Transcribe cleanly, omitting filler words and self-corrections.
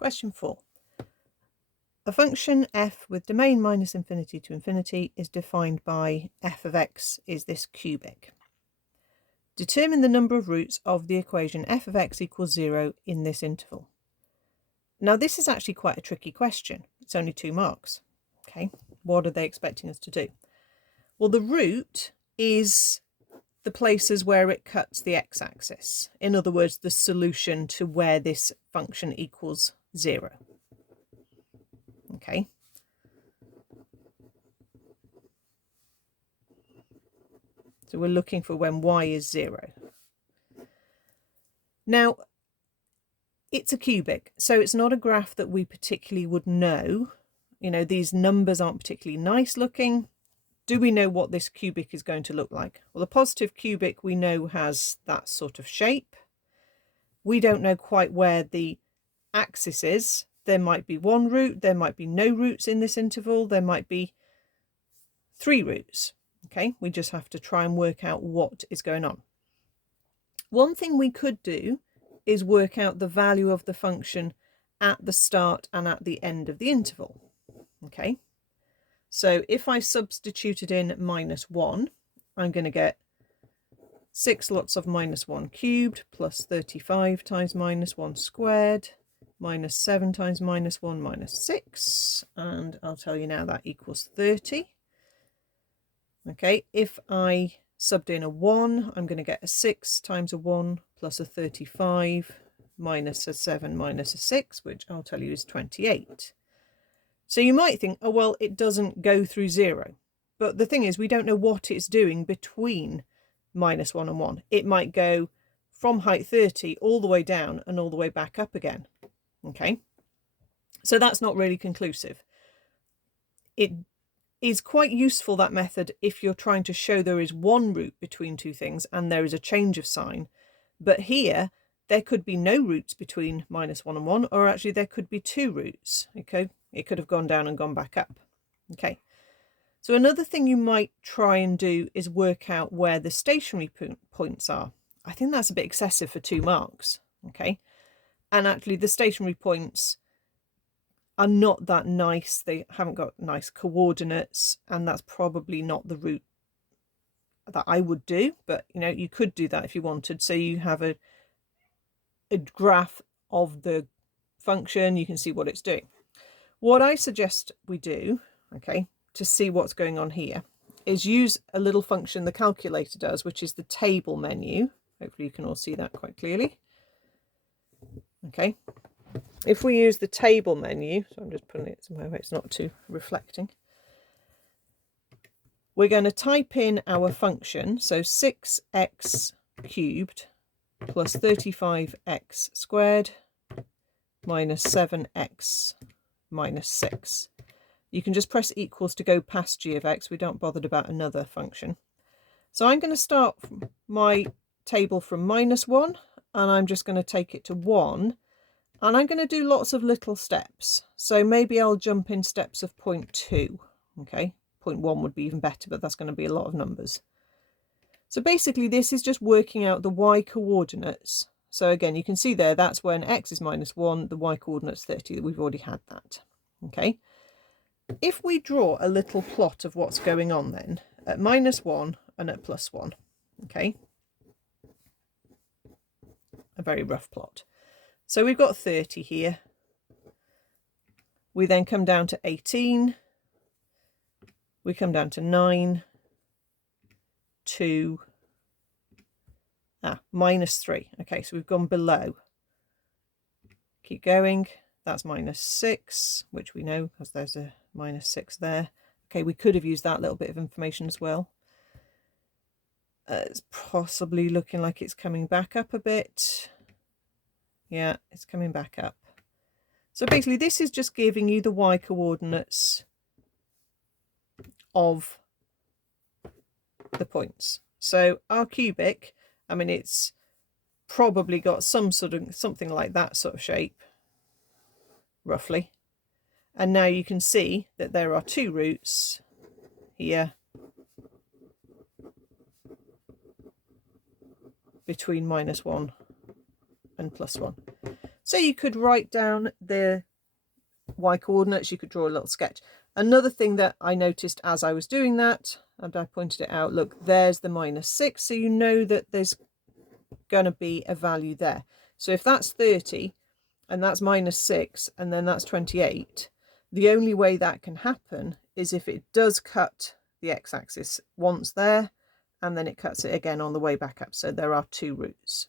Question 4. A function f with domain minus infinity to infinity is defined by f of x is this cubic. Determine the number of roots of the equation f of x equals 0 in this interval. Now this is actually quite a tricky question. It's only 2 marks. Okay, what are they expecting us to do? Well, the root is the places where it cuts the x-axis. In other words, the solution to where this function equals 0. Okay. So we're looking for when y is 0. Now, it's a cubic, so it's not a graph that we particularly would know. You know, these numbers aren't particularly nice looking. Do we know what this cubic is going to look like? Well, a positive cubic we know has that sort of shape. We don't know quite where the axis is. There might be 1 root, there might be no roots in this interval, there might be 3 roots. Okay, we just have to try and work out what is going on. One thing we could do is work out the value of the function at the start and at the end of the interval. Okay, so if I substituted in -1, I'm going to get 6 lots of -1 cubed plus 35 times -1 squared minus 7 times -1 minus 6, and I'll tell you now that equals 30. Okay, if I subbed in a 1, I'm going to get a 6 times a 1 plus a 35 minus a 7 minus a 6, which I'll tell you is 28. So you might think, oh, well, it doesn't go through 0. But the thing is, we don't know what it's doing between -1 and 1. It might go from height 30 all the way down and all the way back up again. Okay, so that's not really conclusive. It is quite useful, that method, if you're trying to show there is 1 root between 2 things and there is a change of sign. But here, there could be no roots between -1 and 1, or actually there could be 2 roots. Okay, it could have gone down and gone back up. Okay, so another thing you might try and do is work out where the stationary points are. I think that's a bit excessive for 2 marks. Okay, and actually the stationary points are not that nice. They haven't got nice coordinates, and that's probably not the route that I would do, but you know, you could do that if you wanted. So you have a graph of the function, you can see what it's doing. What I suggest we do, okay, to see what's going on here, is use a little function the calculator does, which is the table menu. Hopefully you can all see that quite clearly. Okay, if we use the table menu, so I'm just putting it somewhere where it's not too reflecting, we're going to type in our function, so 6x cubed plus 35x squared minus 7x minus 6. You can just press equals to go past g of x. We don't bother about another function. So I'm going to start my table from -1, and I'm just going to take it to 1. And I'm going to do lots of little steps. So maybe I'll jump in steps of 0.2. Okay, 0.1 would be even better, but that's going to be a lot of numbers. So basically this is just working out the y coordinates. So again, you can see there, that's when x is -1, the y coordinate's 30. We've already had that. Okay, if we draw a little plot of what's going on then, at -1 and at +1, okay, a very rough plot. So we've got 30 here. We then come down to 18. We come down to 9, 2, -3. Okay, so we've gone below. Keep going. That's -6, which we know because there's a -6 there. Okay, we could have used that little bit of information as well. It's possibly looking like it's coming back up a bit. Yeah, it's coming back up. So basically this is just giving you the y coordinates of the points. So our cubic, I mean, it's probably got some sort of something like that sort of shape, roughly. And now you can see that there are 2 roots here between -1 and +1. So you could write down the y coordinates, you could draw a little sketch. Another thing that I noticed as I was doing that, and I pointed it out, look, there's the -6, so you know that there's going to be a value there. So if that's 30 and that's -6 and then that's 28, the only way that can happen is if it does cut the x-axis once there and then it cuts it again on the way back up. So there are two routes.